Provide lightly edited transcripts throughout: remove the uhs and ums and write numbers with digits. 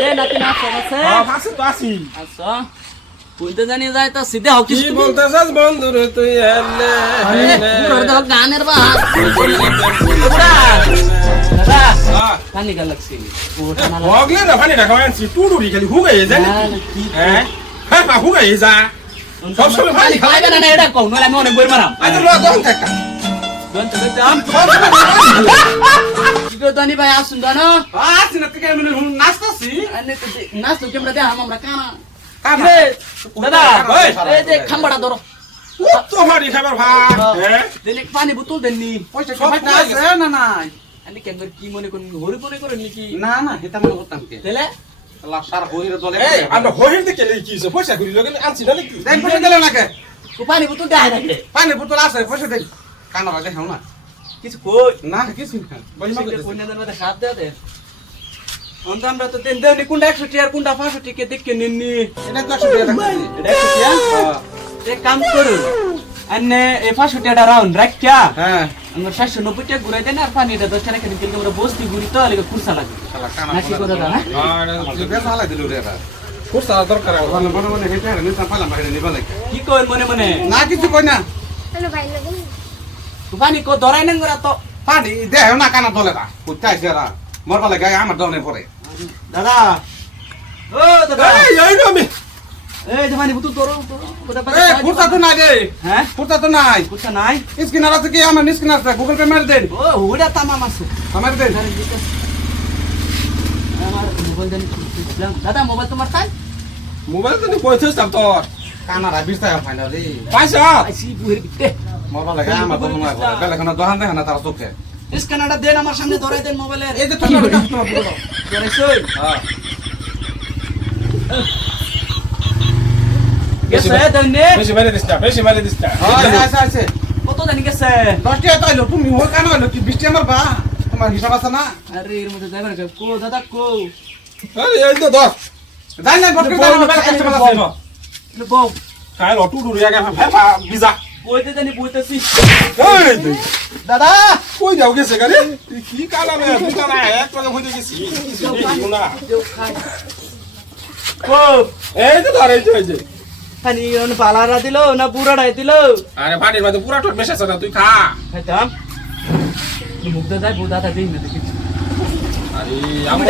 রে নাতি না আছে আছে তো আছি আচ্ছা কইতে জানি যায় তো সিধে হকি কি বলতেছস বন্ধু রে তুই এলে পুরো তো গানের বাস দাদা কানি গা লাগছে ওটা না হগলে না পানি রাখা আনছি টুডুরি খালি হুগাই যায় কি হ্যাঁ হ্যাঁ হুগাই যা সব সময় পানি খাইবে না এটা কও নলে আমি অনেক বই মারাম আচ্ছা লো দন একটা দন তো দাম কি গো দনি ভাই আসুন দনো আসি না তুই মানে নাচতাছি আনে তো নাচ তো কেমরা দেখাম আমরা কানা কামে দাদা এই যে খাম্বাটা ধরো তো মারি খাবার ভাত হ্যাঁ দেনে পানি বোতল দেননি পয়সা সবাই আছে না না আনি কেন কি মনে কোন হরি মনে করেন নাকি না না এটা মনে করতাম কি তেলে আল্লাহ সারা হইরে দলে এই আমরা হইর দিকে কি হইছে পয়সা করি লগে আনছি না নাকি দেন পয়সা দিলে নাকি পানি বোতল দেখাই থাকে পানি বোতল আছে পয়সা দেন কানা বাজে হাও না কিছু কই না কিছু না বলি বলি কোন না মধ্যে হাত দেয়া দে অন্ত আমরা তো দেন দেওনি কোনটা 100 টাকা আর কোনটা 500 টাকা দেখকে নিননি এটা তো 100 টাকা রাখছি এটা 100 টাকা এক কাম করু আনে এ 500 টাকা রাউন্ড রাখিয়া হ্যাঁ আমরা 790 টাকা ঘুরাই দেন আর পানিটা 10 টাকা কিনে কিন্তু আমরা বস্তি ঘুরি তো লাগে কুরসা লাগে শালা কানা নাকি কথা দা হ্যাঁ তুই বেশ হালা দিলু রে কুরসা দরকার আছে মনে মনে হেঁটে হেঁটে নিতা পালা মারে নিবা লাগে কি কই মনে মনে না কিছু কই না হ্যালো ভাই লাগেন পানি কো ধরাই না গরা তো পানি দেহ না কানা দলে না কোথায় সেরা মরবা লাগে আমার দনে পড়ে দাদা ও দাদা এই আমি এই যে পানি বোতল ধরো এই কুরসা তো নাই রে হ্যাঁ কুরসা তো নাই কুরসা নাই স্ক্রিনার আছে কি আমার স্ক্রিনার আছে গুগল পে মেরে দেন ও হুড়া তামাম আছে আমার দেন আমার মোবাইল দেন দাদা মোবাইল তোমার তাই মোবাইল তো কইছস তাম তোর কানারা 20 টাকা ফাইনাল রে পয়সা আইসি বুহের বিতে মরবা লাগে আমার দনে না করে বেলাখানা দোকান দেখনা তার চোখে স্ক্যানারটা দেন আমার সামনে ধরাই দেন মোবাইলের এই যে তোমার কাস্টমার পুরো ধরাইছই হ্যাঁ গেছে দেনে বেশি মেরে দিস না আছে আছে কত জানি গেছে 10 টাকা তাইলো তুমি হই কানা হলো কি 20 টাকা মারবা তোমার হিসাব আছে না আরে এর মধ্যে যাবে না কো দাদা কো আরে এই তো 10 দাই না বড় কাস্টমার আছে বউ কাই লটু ডুরি আগে ফেফা বিজা বইতে জানি বইতেছি এই দাদা কই যাও গেছে গারে তুই কি কালা মে তুই কালা এক টাকা হইতে গেছি না কো এই তো ধরে এই যে পানি অন পালারা দিলো না পুরাটাই দিলো আরে পানির মধ্যে পুরা ঠোঁট মেশাছে না তুই খা খাইতাম মুখ দাদা বউ দাদা দেই না দেখি আরে আমি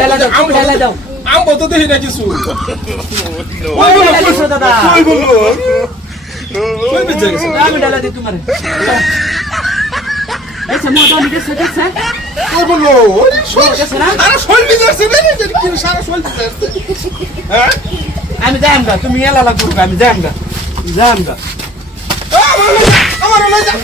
ডালা দাও আম তো দেখি না কিছু ওই বলো দাদা কই বললো কই বেজে গেছে আমি ডালা দিই তোমারে আচ্ছা মো তো নিকে সেটা স্যার কই বললো শোল গেছে না আরে শোল বিজারছে রে কি সারা শোল বিজারছে হ্যাঁ আমি যাইম গা তুমি এলা লাগ করবে আমি যাইম গা আমার লই যা